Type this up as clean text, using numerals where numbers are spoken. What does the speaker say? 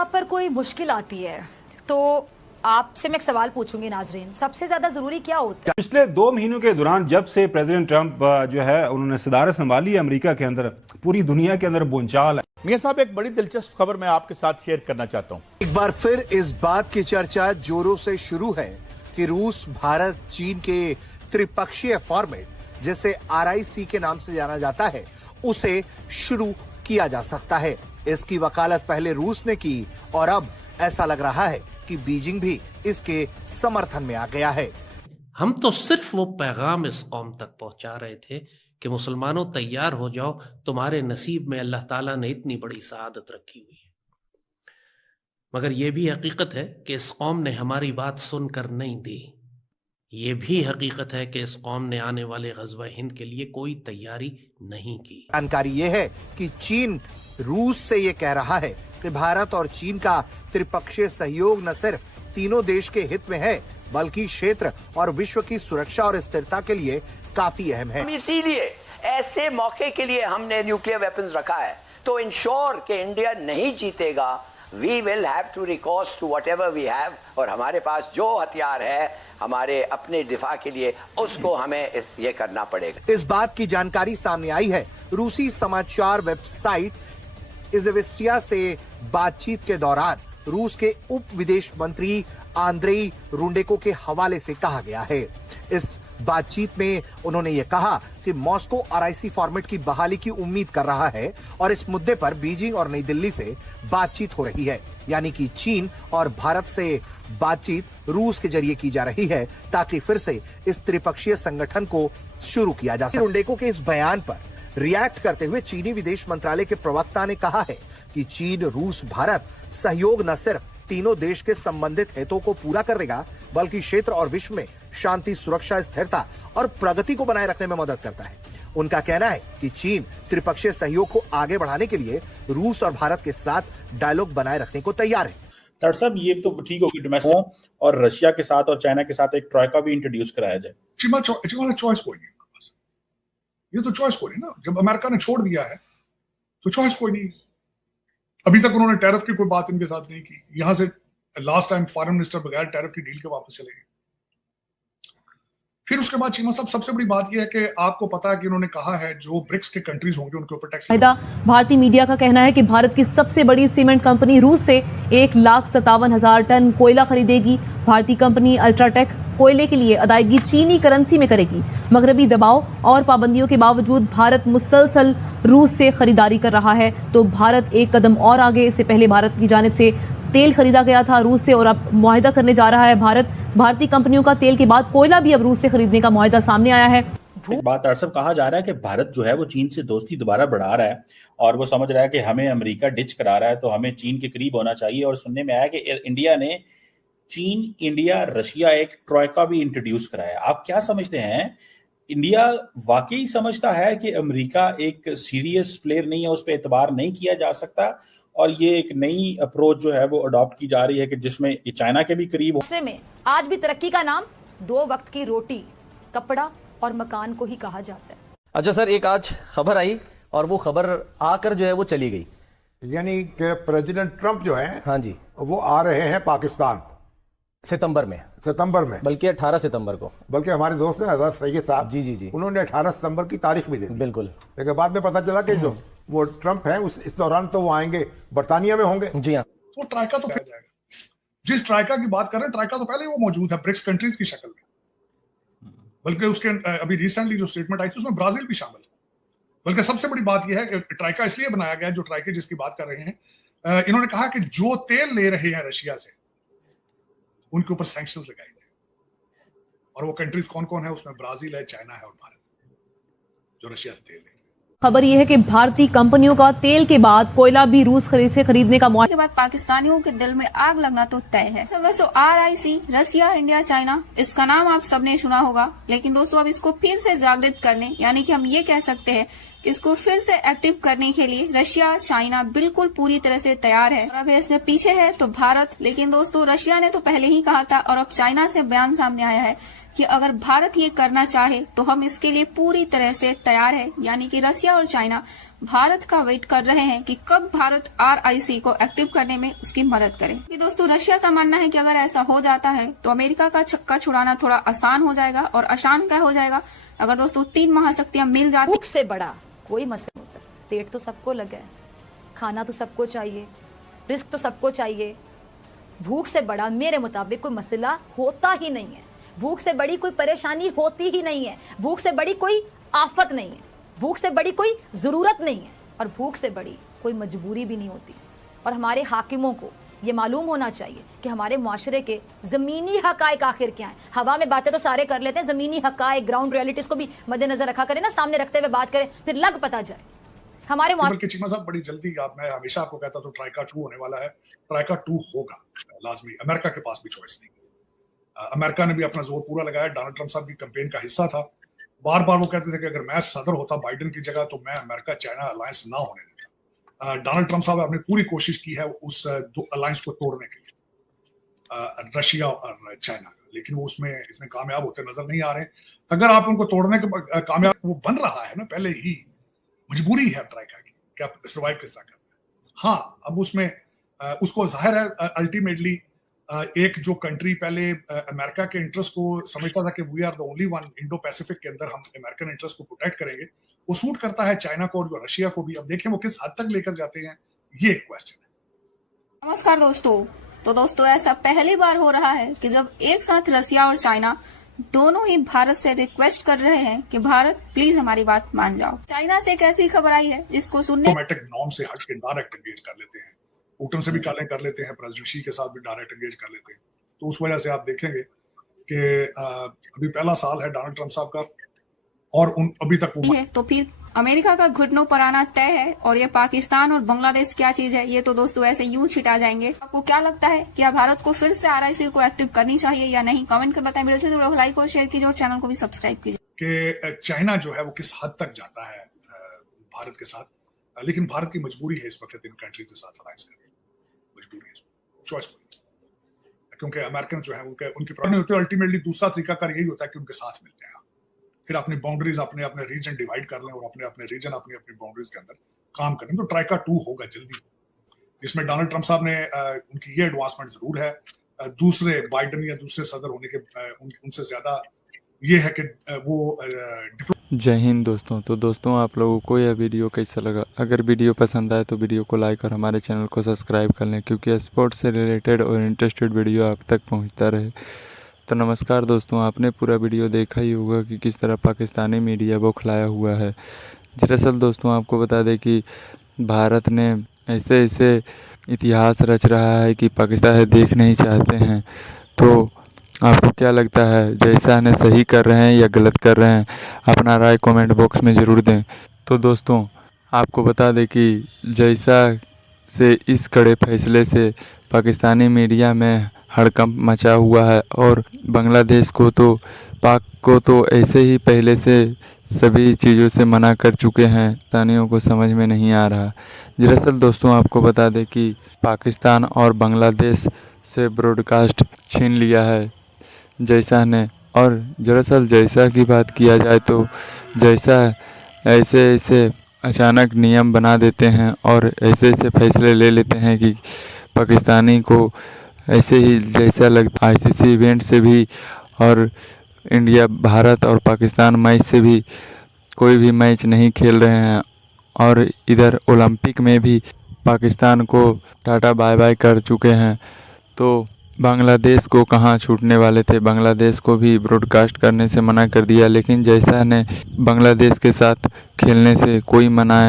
यहाँ पर कोई मुश्किल आती है तो आपसे मैं एक सवाल पूछूंगी नाजरीन, सबसे ज्यादा जरूरी क्या होता है? पिछले 2 महीनों के दौरान जब से प्रेसिडेंट ट्रंप जो है उन्होंने सदारत संभाली है अमेरिका के अंदर, पूरी दुनिया के अंदर बोलचाल है। मियां साहब, एक बड़ी दिलचस्प खबर मैं आपके साथ शेयर करना चाहता हूं। एक बार फिर इस बात की चर्चा जोरों से शुरू है कि रूस, भारत, चीन के त्रिपक्षीय फॉर्मेट, जिसे RIC के नाम से जाना जाता है, उसे शुरू किया जा सकता है। इसकी वकालत पहले रूस ने की और अब ऐसा लग रहा है कि बीजिंग भी इसके समर्थन में आ गया है। हम तो सिर्फ वो पैगाम इस कौम तक पहुंचा रहे थे कि मुसलमानों तैयार हो जाओ, तुम्हारे नसीब में अल्लाह ताला ने इतनी बड़ी सआदत रखी हुई है। मगर यह भी हकीकत है कि इस कौम ने हमारी बात सुनकर नहीं दी। ये भी हकीकत है कि इस कौम ने आने वाले ग़ज़वा हिंद के लिए कोई तैयारी नहीं की। जानकारी ये है कि चीन रूस से ये कह रहा है कि भारत और चीन का त्रिपक्षीय सहयोग न सिर्फ तीनों देश के हित में है, बल्कि क्षेत्र और विश्व की सुरक्षा और स्थिरता के लिए काफी अहम है। इसीलिए ऐसे मौके के लिए हमने न्यूक्लियर वेपन्स रखा है, तो इंश्योर कि इंडिया नहीं जीतेगा। We will have to recourse to whatever we have, और हमारे पास जो हथियार है हमारे अपने दिफा के लिए, उसको हमें ये करना पड़ेगा। इस बात की जानकारी सामने आई है रूसी समाचार वेबसाइट इज़वेस्टिया से बातचीत के दौरान। रूस के उप विदेश मंत्री आंद्रेई रुंडेको के हवाले से कहा गया है। इस बातचीत में उन्होंने ये कहा कि मॉस्को RIC फॉर्मेट की बहाली की उम्मीद कर रहा है और इस मुद्दे पर बीजिंग और नई दिल्ली से बातचीत हो रही है, यानी कि चीन और भारत से बातचीत रूस के जरिए की जा रही है ताकि फिर से इस त्रिपक्षीय संगठन को शुरू किया जा सके। रुंडेको के इस बयान पर रिएक्ट करते हुए चीनी विदेश मंत्रालय के प्रवक्ता ने कहा है कि चीन, रूस, भारत सहयोग न सिर्फ तीनों देश के संबंधित हितों को पूरा कर देगा, बल्कि क्षेत्र और विश्व में शांति, सुरक्षा, स्थिरता और प्रगति को बनाए रखने में मदद करता है। उनका कहना है कि चीन त्रिपक्षीय सहयोग को आगे बढ़ाने के लिए रूस और भारत के साथ डायलॉग बनाए रखने को तैयार है। डॉक्टर साहब, ये तो ठीक होगी डोमेस्टिक, और रशिया के साथ और चाइना के साथ एक ट्रॉयका भी इंट्रोड्यूस कराया जाए। चॉइस कोई नहीं, ये तो चॉइस कोई नहीं ना। जब अमेरिका ने छोड़ दिया है तो चॉइस कोई नहीं। अभी तक उन्होंने टैरिफ की कोई बात इनके साथ नहीं की। यहां से लास्ट टाइम फॉरेन मिनिस्टर बगैर टैरिफ की डील के वापस चले गए। फिर उसके बाद चीमा साहब, सबसे बड़ी बात यह है कि आपको पता है कि उन्होंने कहा है जो ब्रिक्स के कंट्रीज होंगे उनके ऊपर टैक्स। भारतीय मीडिया का कहना है कि भारत की सबसे बड़ी सीमेंट कंपनी रूस से 1,57,000 टन कोयला खरीदेगी। भारतीय कंपनी अल्ट्राटेक कोयले के लिए अदायगी चीनी करेंसी में करेगी। मगरबी दबाव और पाबंदियों के बावजूद भारत मुसलसल रूस से खरीदारी कर रहा है, तो भारत एक कदम और आगे। इससे पहले भारत की जानिब से तेल खरीदा गया था रूस से और अब मुआहिदा करने जा रहा है भारत। भारतीय कंपनियों का तेल के बाद कोयला भी अब रूस से खरीदने का मुआहिदा सामने आया है। एक बात अरसब, कहा जा रहा है कि भारत जो है वो चीन से दोस्ती दोबारा बढ़ा रहा है और वो समझ रहा है कि हमें अमेरिका डिच करा रहा है, तो हमें चीन के करीब होना चाहिए। और सुनने में आया कि इंडिया ने चीन, इंडिया, रशिया एक ट्रॉयका भी इंट्रोड्यूस कराया। आप क्या समझते हैं, इंडिया वाकई समझता है कि अमेरिका एक सीरियस प्लेयर नहीं है, उस पर एतबार नहीं किया जा सकता, और ये एक नई अप्रोच जो है वो अडॉप्ट की जा रही है कि जिसमें चाइना के भी करीब हो। में आज भी तरक्की का नाम 2 वक्त की रोटी, कपड़ा और मकान को ही कहा जाता है। अच्छा सर, एक आज खबर आई और वो खबर आकर जो है वो चली गई, यानी कि प्रेसिडेंट ट्रंप जो है, हाँ जी, वो आ रहे हैं पाकिस्तान सितंबर में, बल्कि 18 सितंबर को। बल्कि हमारे दोस्त हैं हज़रत सैयद साहब, जी, उन्होंने 18 सितंबर की तारीख भी दे दी। बिल्कुल। लेकिन बाद में पता चला कि जो वो ट्रंप है इस दौरान तो वो आएंगे, बरतानिया में होंगे। जी हाँ। तो ट्राइका तो कहा जाएगा। जिस ट्राइका की बात कर रहे हैं, ट्राइका तो पहले ही वो मौजूद है ब्रिक्स कंट्रीज की शक्ल में। बल्कि उसके अभी रिसेंटली जो स्टेटमेंट आई थी उसमें ब्राजील भी शामिल। बल्कि सबसे बड़ी बात यह है कि ट्राइका इसलिए बनाया गया, जो ट्राइका जिसकी बात कर रहे हैं, इन्होंने कहा कि जो तेल ले रहे हैं रशिया से उनके ऊपर सैंक्शंस लगाए गए। और वो कंट्रीज कौन कौन है, उसमें ब्राजील है, चाइना है और भारत, जो रशिया से तेल ले। खबर यह है कि भारतीय कंपनियों का तेल के बाद कोयला भी रूस से खरीदने का मुआहदा। के बाद पाकिस्तानियों के दिल में आग लगना तो तय है। दोस्तों, RIC, रसिया, इंडिया, चाइना, इसका नाम आप सबने सुना होगा, लेकिन दोस्तों अब इसको फिर से जागृत करने, यानी कि हम ये कह सकते हैं कि इसको फिर से एक्टिव करने के लिए रशिया, चाइना बिल्कुल पूरी तरह से तैयार है। और अब इसमें पीछे है तो भारत। लेकिन दोस्तों, रशिया ने तो पहले ही कहा था और अब चाइना से बयान सामने आया है कि अगर भारत ये करना चाहे तो हम इसके लिए पूरी तरह से तैयार है। यानी कि रसिया और चाइना भारत का वेट कर रहे हैं कि कब भारत RIC को एक्टिव करने में उसकी मदद करे। कि दोस्तों रशिया का मानना है कि अगर ऐसा हो जाता है तो अमेरिका का छक्का छुड़ाना थोड़ा आसान हो जाएगा। और आसान क्या हो जाएगा, अगर दोस्तों 3 महाशक्तियां मिल जाती। भूख से बड़ा कोई मसला होता, पेट तो सबको लगा है, खाना तो सबको चाहिए, रिस्क तो सबको चाहिए। भूख से बड़ा मेरे मुताबिक कोई मसला होता ही नहीं है, भूख से बड़ी कोई परेशानी होती ही नहीं है, भूख से बड़ी कोई आफत नहीं है, भूख से बड़ी कोई जरूरत नहीं है, और भूख से बड़ी कोई मजबूरी भी नहीं होती। और हमारे हाकिमों को ये मालूम होना चाहिए कि हमारे मुआशरे के ज़मीनी हकायक आखिर क्या हैं। हवा में बातें तो सारे कर लेते हैं, ज़मीनी हकायक ग्राउंड रियलिटीज़ को भी मद्देनजर रखा करें ना, सामने रखते हुए बात करें, फिर लग पता जाए हमारे। बल्कि चीमा साहब बड़ी जल्दी, मैं हमेशा आपको कहता तो ट्राइका 2 होने वाला है, ट्राइका 2 होगा लाजमी। अमेरिका के पास भी चॉइस नहीं। अमेरिका ने भी अपना जोर पूरा लगाया, डोनाल्ड ट्रंप साहब की कैंपेन का हिस्सा था। बार बार वो कहते थे कि अगर मैं सदर होता बाइडेन की जगह तो मैं अमेरिका चाइना अलायंस ना होने देता। डोनाल्ड ट्रंप साहब ने पूरी कोशिश की है उस अलायंस को तोड़ने के लिए, रशिया और चाइना का, लेकिन वो इसमें कामयाब होते नजर नहीं आ रहे। अगर आप उनको तोड़ने के कामयाब, वो बन रहा है ना पहले ही, मजबूरी है ट्राइका की कि आप सर्वाइव किस तरह करते हैं। हाँ, अब उसमें उसको जाहिर है अल्टीमेटली एक जो कंट्री पहले अमेरिका के इंटरेस्ट को समझता था कि we are the only one, Indo Pacific के अंदर हम अमेरिकन इंटरेस्ट को प्रोटेक्ट करेंगे, वो सूट करता है चाइना को और रशिया को भी। अब देखें वो किस हद तक लेकर जाते हैं, ये एक क्वेश्चन है। नमस्कार दोस्तों। तो दोस्तों ऐसा पहली बार हो रहा है कि जब एक साथ रशिया और चाइना दोनों ही भारत से रिक्वेस्ट कर रहे हैं कि भारत प्लीज हमारी बात मान जाओ। चाइना से एक ऐसी खबर आई है जिसको सुनने नॉर्म से हट के डायरेक्ट एंगेज कर लेते हैं, पुतिन से भी कर लेते हैं, प्रेसिडेंट शी के साथ भी डायरेक्ट एंगेज कर लेते हैं। तो उस वजह से आप देखेंगे कि अभी पहला साल है डोनाल्ड ट्रंप साहब का, और अभी तक वो है, तो फिर अमेरिका का घुटनों पर आना तय है। और ये पाकिस्तान और बांग्लादेश क्या चीज है, ये तो दोस्तों ऐसे यूं छिटा जाएंगे। आपको क्या लगता है, क्या भारत को फिर से RIC को एक्टिव करनी चाहिए या नहीं? कमेंट कर बताएं। वीडियो तो लाइक और शेयर कीजिए और चैनल को भी सब्सक्राइब कीजिए। कि चाइना जो है वो किस हद तक जाता है भारत के साथ, लेकिन भारत की मजबूरी है इस वक्त इन कंट्री के साथ अलायंस करने, मजबूरी है, चॉइस नहीं, क्योंकि अमेरिकन जो है उनकी प्रॉब्लम होती है। अल्टीमेटली दूसरा तरीकाकार यही होता है कि उनके साथ मिल जाए, फिर अपनी बाउंड्रीज अपने रीजन डिवाइड कर लें और अपने रीजन अपनी बाउंड्रीज के अंदर काम करें। तो ट्राइका 2 होगा जल्दी, जिसमें डोनाल्ड ट्रंप साहब ने उनकी ये एडवांसमेंट जरूर है, दूसरे बाइडेन या दूसरे सदर होने के उनसे ज्यादा ये है कि वो जय हिंद दोस्तों। तो दोस्तों आप लोगों को यह वीडियो कैसा लगा? अगर वीडियो पसंद आए तो वीडियो को लाइक और हमारे चैनल को सब्सक्राइब कर लें, क्योंकि स्पोर्ट्स से रिलेटेड और इंटरेस्टेड वीडियो आप तक पहुंचता रहे। तो नमस्कार दोस्तों, आपने पूरा वीडियो देखा ही होगा कि किस तरह पाकिस्तानी मीडिया बौखलाया हुआ है। दरअसल दोस्तों आपको बता दें कि भारत ने ऐसे ऐसे इतिहास रच रहा है कि पाकिस्तान देख नहीं चाहते हैं। तो आपको क्या लगता है, जैसा ने सही कर रहे हैं या गलत कर रहे हैं? अपना राय कमेंट बॉक्स में ज़रूर दें। तो दोस्तों आपको बता दें कि जैसा से इस कड़े फैसले से पाकिस्तानी मीडिया में हड़कंप मचा हुआ है, और बांग्लादेश को तो पाक को तो ऐसे ही पहले से सभी चीज़ों से मना कर चुके हैं, पाकिस्तानियों को समझ में नहीं आ रहा। दरअसल दोस्तों आपको बता दें कि पाकिस्तान और बांग्लादेश से ब्रॉडकास्ट छीन लिया है जैसा ने। और दरअसल जैसा की बात किया जाए तो जैसा ऐसे ऐसे अचानक नियम बना देते हैं और ऐसे ऐसे फैसले ले लेते हैं कि पाकिस्तानी को ऐसे ही जैसा लगता ICC इवेंट से भी और इंडिया भारत और पाकिस्तान मैच से भी कोई भी मैच नहीं खेल रहे हैं, और इधर ओलंपिक में भी पाकिस्तान को टाटा बाय बाय कर चुके हैं। तो बांग्लादेश को कहाँ छूटने वाले थे, बांग्लादेश को भी ब्रॉडकास्ट करने से मना कर दिया। लेकिन जैसा ने बांग्लादेश के साथ खेलने से कोई मना